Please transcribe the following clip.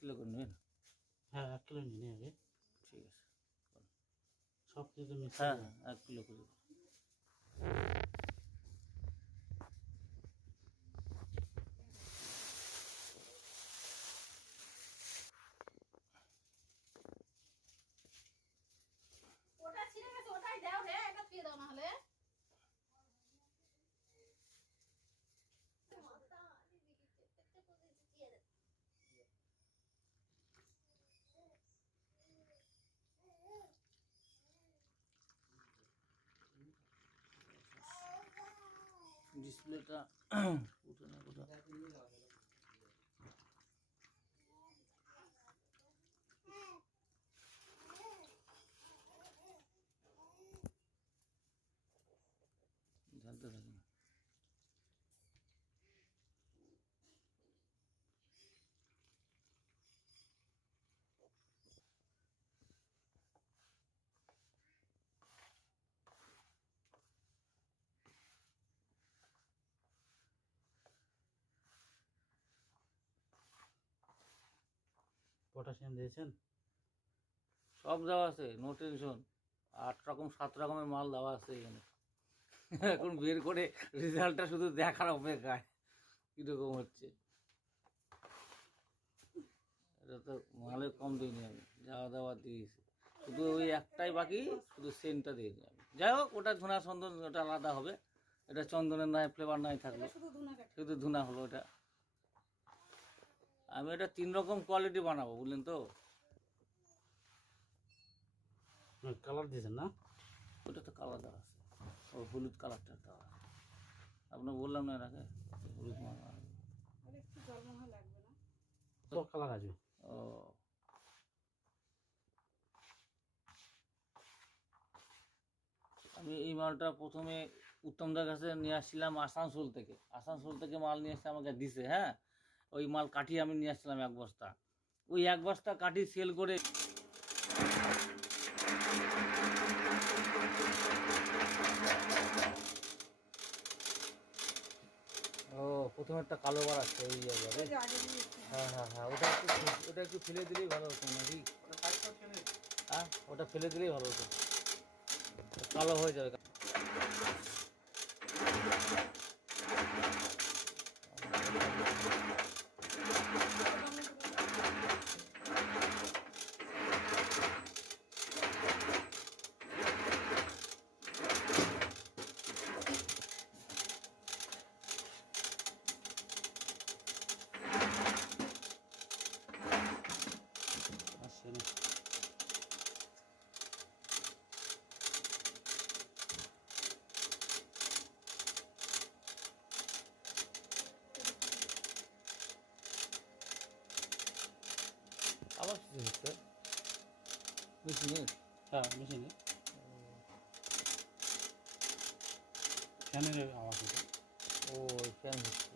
Kilo করে নেবেন? হ্যাঁ 1 কিলো নিয়ে আগে। ঠিক আছে, সব কিছু মিক্স। হ্যাঁ 1 কিলো করে। ওটা ছিঁড়ে গেছে, ওটাই দাও রে, এটা দিয়ে দাও না হলে। ডিসপ্লেটা উঠে না কোথাও। ঝালতে থাকে না। পটাশিয়াম দিয়েছেন? সব দেওয়া আছে, নো টেনশন। 8 রকম 7 রকমের মাল দেওয়া আছে এখানে। এখন বের করে রেজাল্টটা শুধু দেখার অপেক্ষায় কীরকম হচ্ছে। এটা তো মালে কম দিইনি আমি, যাওয়া দাওয়া দিয়েছি, শুধু ওই একটাই বাকি, শুধু সেন্টটা দিইনি আমি। যাই হোক, ওটা ধুনা চন্দন, ওটা আলাদা হবে। এটা চন্দনের নাই, ফ্লেভার নাই থাকলো, শুধু ধুনা হলো। এটা আমি এটা 3 রকম কোয়ালিটি বানাবো, বুঝলেন তো। কালার দিয়েছেন না? ওটা তো কালার দেওয়া আছে, ও হলুদ কালারটা দেওয়া আছে। আপনার বললাম না এর আগে, হলুদ মাল একটু জল মনে হয় লাগবে না? তো কালার আসবে। ও, আমি এই মালটা প্রথমে উত্তমদার কাছে নিয়ে আসছিলাম আসানসোল থেকে। আসানসোল থেকে মাল নিয়ে এসে আমাকে দিছে, হ্যাঁ। ওই মাল কাঠি আমি নিয়ে আসছিলাম 1 বস্তা। ওই 1 বস্তা কাঠি সেল করে ও প্রথমে একটা কালো বার আসছে ওই জায়গায়। হ্যাঁ হ্যাঁ হ্যাঁ, ওটা একটু ফেলে দিলেই ভালো হতো নাকি? হ্যাঁ, ওটা ফেলে দিলেই ভালো হতো, কালো হয়ে যাবে। আবার কিছু হচ্ছে মেশিনে? হ্যাঁ মেশিনে ফ্যানের আওয়াজ হচ্ছে। ও ফ্যান হচ্ছে।